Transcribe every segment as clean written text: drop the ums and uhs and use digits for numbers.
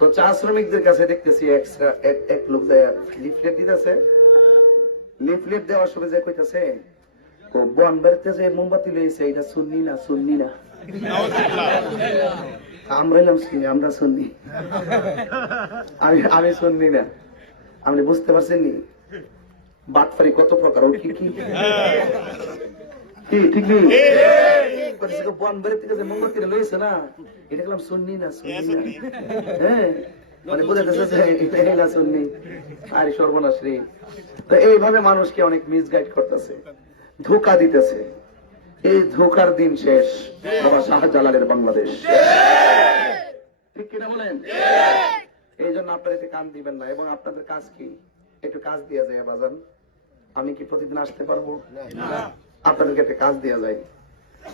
তো চা শ্রমিকদের কাছে দেখতেছি এক লোক যায় লিফলেট দিতেছে। লিফলেট দেওয়ার সময় যে কইতাছে ও বন বাড়িতে যে মোমবাতি লইছে এটা সুন্নি না সুন্নি না। আমরা এলাম শুনি, আমরা শুননি, আমি শুননি না। আপনি বুঝতে পারছেন নি বাটফারি কত প্রকার? ও কি কি ঠিক নেই? বন বাড়ি থেকে যে মোমবাতি লইছে না এটা গেলাম শুননি না শুননি না। হ্যাঁ, মানে বোঝাতেছে যে এটা না শুননি। আরে সর্বনাশ রে। তো এইভাবে মানুষকে অনেক মিসগাইড করতেছে, ধোঁকা দিতেছে। এই ধোঁকার দিন শেষ বাবা শাহজালালের বাংলাদেশ। ঠিক কিনা বলেন? এই জন্য আপনারা এতে কান দিবেন না। এবং আপনাদের কাজ কি? একটু কাজ দেওয়া যায় বাজান। আমি কি প্রতিদিন আসতে পারবো? আপনাদেরকে একটা কাজ দেওয়া যায়।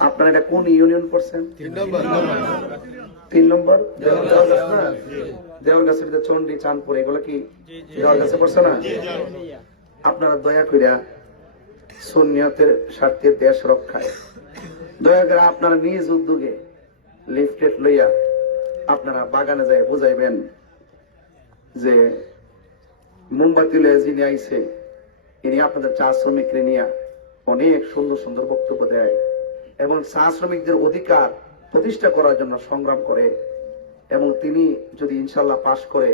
আপনারা এটা কোন ইউনিয়ন করছেন? 3 নম্বর দেওয়ারগাছের চন্ডী, চাঁদপুর, এগুলো কি দেওয়ারগাছে পড়ছে না? আপনারা দয়া করিয়া সুন্নিয়তের স্বার্থে দেশ রক্ষায় দয়া করে আপনারা নিজ উদ্যোগে লিফলেট লইয়া আপনারা বাগানে যায় বুঝাইবেন যে মোমবাতি লইয়া যিনি আইছে ইনি আপনাদের চা শ্রমিকরে নিয়ে অনেক সুন্দর সুন্দর বক্তব্য দেয় এবং চা শ্রমিকদের অধিকার প্রতিষ্ঠা করার জন্য সংগ্রাম করে। এবং তিনি যদি ইনশাল্লাহ পাশ করে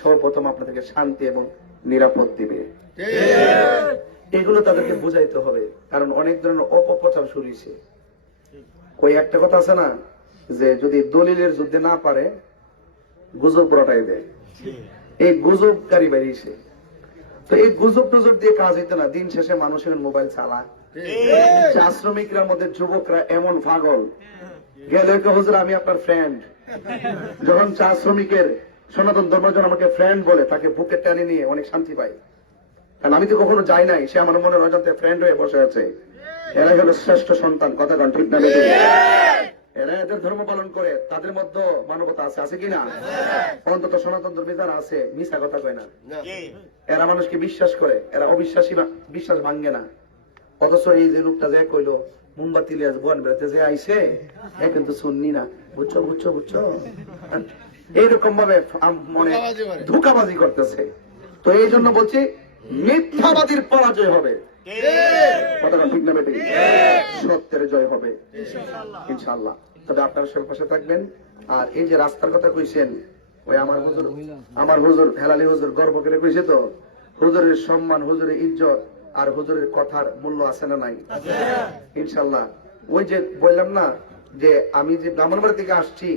সর্বপ্রথম আপনাদেরকে শান্তি এবং নিরাপদ দিবে। এগুলো তাদেরকে বুঝাইতে হবে, কারণ অনেক ধরনের অপপ্রচার শুরু হয়েছে। কই একটা কথা আছে না যে যদি দলিলের যুদ্ধে না পারে গুজব রটাই দেয়। এই গুজবকারী বেরিয়েছে। তো এই গুজব টুজব দিয়ে কাজ হইতে না। দিন শেষে মানুষের মোবাইল চালা। চা শ্রমিকরা মধ্যে যুবকরা এমন পাগল গেল হুজুর আমি আপনার ফ্রেন্ড। যখন চা শ্রমিকের সনাতন ধর্মজন আমাকে ফ্রেন্ড বলে তাকে বুকে টেনে নিয়ে অনেক শান্তি পাই। কারণ আমি তো কখনো যাই নাই, সে আমার মনের অজান্তে ফ্রেন্ড হয়ে বসে আছে। এরাই হলো শ্রেষ্ঠ সন্তান। কথা গান ঠিক না? এরা এদের ধর্ম পালন করে, তাদের মধ্যে মানবতা আছে, আছে কিনা? অন্তত সনাতন ধর্মী যারা আছে মিশা কথা কয় না। এরা মানুষকে বিশ্বাস করে, এরা অবিশ্বাসী, বিশ্বাস ভাঙ্গে না। অথচ এই যে লোকটা যে কইলো মোমবাতি লিয়া বন বেড়াতে যে আইসে এ কিন্তু শুননি না। বুঝছো বুঝছো বুঝছো? এইরকম ভাবে মনে ধোঁকাবাজি করতেছে। তো এই জন্য বলছি মিথ্যাবাদীর পরাজয় হবে। কথাটা ঠিক না বেটি? সত্যের জয় হবে ইনশাআল্লাহ। তবে আপনারা সবার পাশে থাকবেন। আর এই যে রাস্তার কথা কইছেন, ওই আমার হুজুর হেলালি হুজুর গর্ব করে কইছে তো, হুজুরের সম্মান, হুজুরের ইজ্জত আর হুজুরের কথার মূল্য আছে না নাই? ইনশাআল্লাহ। ওই যে বললাম না যে আমি যে ব্রাহ্মণবাড়ি থেকে আসছি,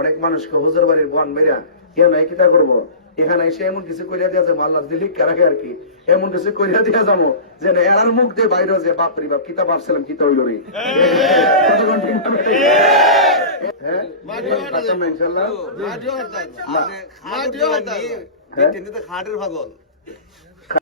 অনেক মানুষকে হুজুর বাড়ির বন মেরা কেউ নাই কিতা করবো, এখানে এসে এমন কিছু করিয়া দিয়া যাবো, আল্লাহ দিল্লি রাখে আর কি, এমন কিছু করিয়া দিয়া যাবো যে এরার মুখ দিয়ে বাইরে যে বাপরি বাপ কিতা ভাবছিলাম কিতা হইল রে। খাটের পাগল।